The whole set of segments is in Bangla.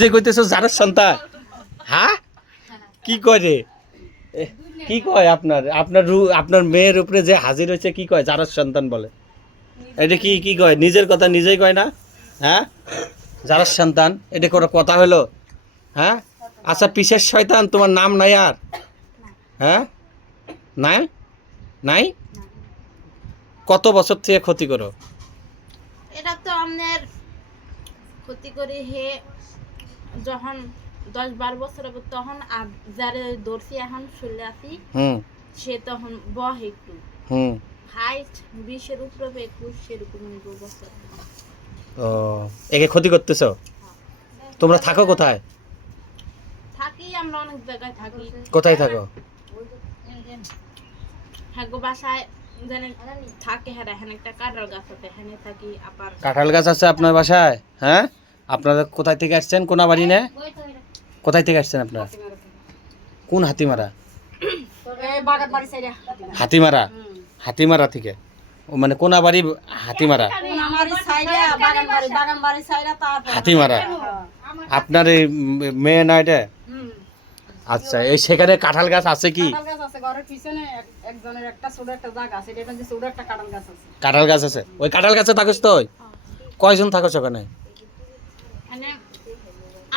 যে কইতেছো যার সন্তান হ্যাঁ কি করে কি কয় আপনার আপনার আপনার মেয়ের উপরে যে হাজির হয়েছে কি কয় যার সন্তান বলে এটা কি কি কয় নিজের কথা নিজেই কয় না হ্যাঁ যার সন্তান এটা কোনো কথা হলো হ্যাঁ আচ্ছা পিসের শয়তান তোমার নাম নাই আর হ্যাঁ নাই নাই কত বছর থেকে ক্ষতি করো এটা তো আমাদের ক্ষতি করে হে যখন 10-12 বছর হবে তখন যারে দর্শি এখন চলে আসি সে তখন বহে একটু হাইট 20-এর উপরে 21 সেরকম বছর ও একে ক্ষতি করতেছো তোমরা থাকো কোথায় থাকি আমরা অনেক জায়গায় থাকি কোথায় থাকো হ্যাঁ গো বাসায় জানেন থাকে হ্যাঁ এখানে একটা কাঁঠাল গাছ আছে এখানে থাকি আবার কাঁঠাল গাছ আছে আপনার বাসায় হ্যাঁ আপনারা কোথায় থেকে আসছেন কোনাবাড়ি না কোথায় থেকে আসছেন আপনারা কোন হাতিমারা হাতিমারা হাতিমারা থেকে ও মানে কোনাবাড়ি হাতিমারা হাতিমারা আপনার এই মেয়ে না এটা আচ্ছা এই সেখানে কাঁঠাল গাছ আছে কি কাঁঠাল গাছ আছে ওই কাঁঠাল গাছে থাকোস তো কয়জন থাকো ওখানে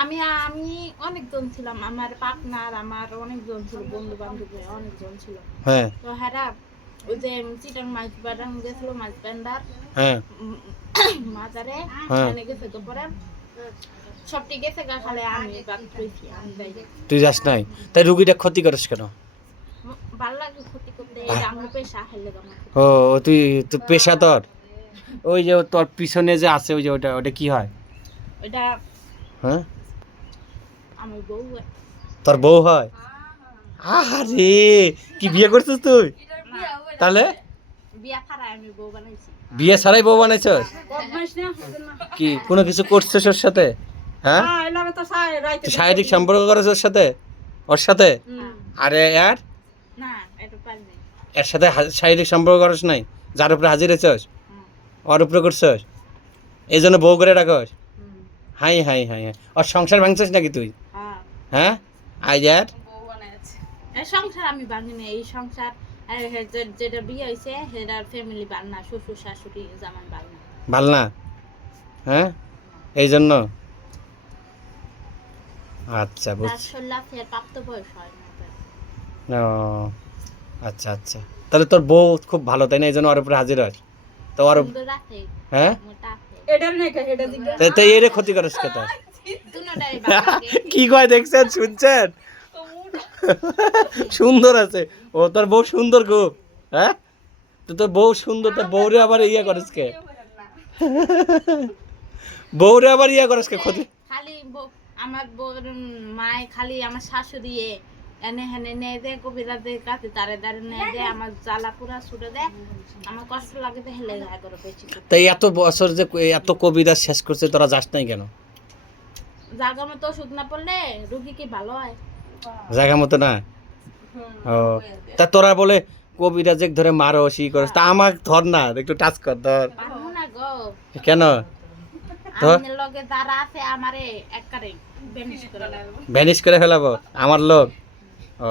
আমি আমি অনেকজন ছিলাম আমার পার্টনার আমার অনেকজন ছিল বন্ধু বান্ধব অনেকজন ছিল হ্যাঁ তো হ্যাঁ ওই যে চিটাং মাছ বাড়ান গেছিল মাছ ব্যান্ডার হ্যাঁ মাজারে এনে গেছে তো পরে সবটি গেছে গা খালে আমি বাদ কইছি আমি যাই তুই যাস নাই তাই রুগীটা ক্ষতি করিস কেন ভালো লাগে ক্ষতি করতে আমার পেশা হেলে গেল ও তুই তুই পেশা তোর ওই যে তোর পিছনে যে আছে ওই যে ওটা ওটা কি হয় ওটা হ্যাঁ আমার বউ তোর বউ হয় আরে কি বিয়ে করছিস তুই তাহলে বিয়া ছাড়াই আমি বউ বানাইছি বিয়ে ছাড়াই বউ বানাইছস কি কোনো কিছু করছিস ওর সাথে হ্যাঁ শারীরিক সম্পর্ক করেছ ওর সাথে আরে আর না এটা পারি না এর সাথে শারীরিক সম্পর্ক করিস নাই যার উপরে হাজির হয়েছস ওর উপরে করছস এই জন্য বউ করে রাখস হাই হাই হাই হাই ওর সংসার ভাঙছিস নাকি তুই হ্যাঁ আই আর এই সংসার আমি ভাঙি না এই সংসার যেটা বিয়ে হয়েছে সেটার ফ্যামিলি ভাল না শ্বশুর শাশুড়ি জামাই ভাল না ভাল না হ্যাঁ এই জন্য আচ্ছা বুঝছি প্রাপ্ত বয়স হয় না ও আচ্ছা আচ্ছা তাহলে তোর বউ খুব ভালো তাই না এই জন্য ওর উপরে হাজির হয় তো ওর হ্যাঁ তাই এর ক্ষতি করিস কেটা কি কয় দেখছেন শুনছেন সুন্দর আছে ও তোর বউ সুন্দর খুব হ্যাঁ তো তোর বউ সুন্দর তোর বউরে আবার ইয়া করিস কে বউরে আবার ইয়া করিস কে ক্ষতি খালি আমার বউর মায় খালি আমার শাশুড়ি এনে হেনে নে দে কবিরাদের কাছে তারে দাঁড়ে নে দে আমার জ্বালা পুরা ছুটে দে আমার কষ্ট লাগে তো হেলে যায় করে বেশি তাই এত বছর যে এত কবিরা শেষ করছে তোরা যাস নাই কেন জায়গা মতো ওষুধ না পড়লে রোগী কি ভালো হয় জায়গা মতো না ও তা তোরা বলে কবিরাজ ধরে মারো সি করিস তা আমাকে ধর না একটু টাচ কর ধর না গো কেন আমার লগে যারা আছে আমারে একবারে ভ্যানিশ করে ফেলাবো আমার লোক ও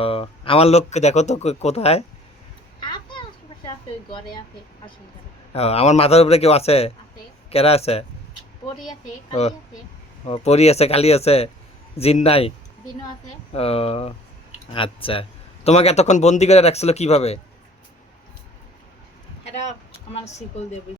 আমার লোককে দেখো তো কোথায় আছে আশেপাশে আছে ঘরে আছে আশেপাশে ও আমার মাথার উপরে কেউ আছে কেরা আছে পরি আছে কালি আছে ও পরি আছে কালি আছে জিন নাই জিনও আছে ও আচ্ছা তোমাকে এতক্ষণ বন্দি করে রাখছিল কিভাবে এটা আমার শিকল দেবে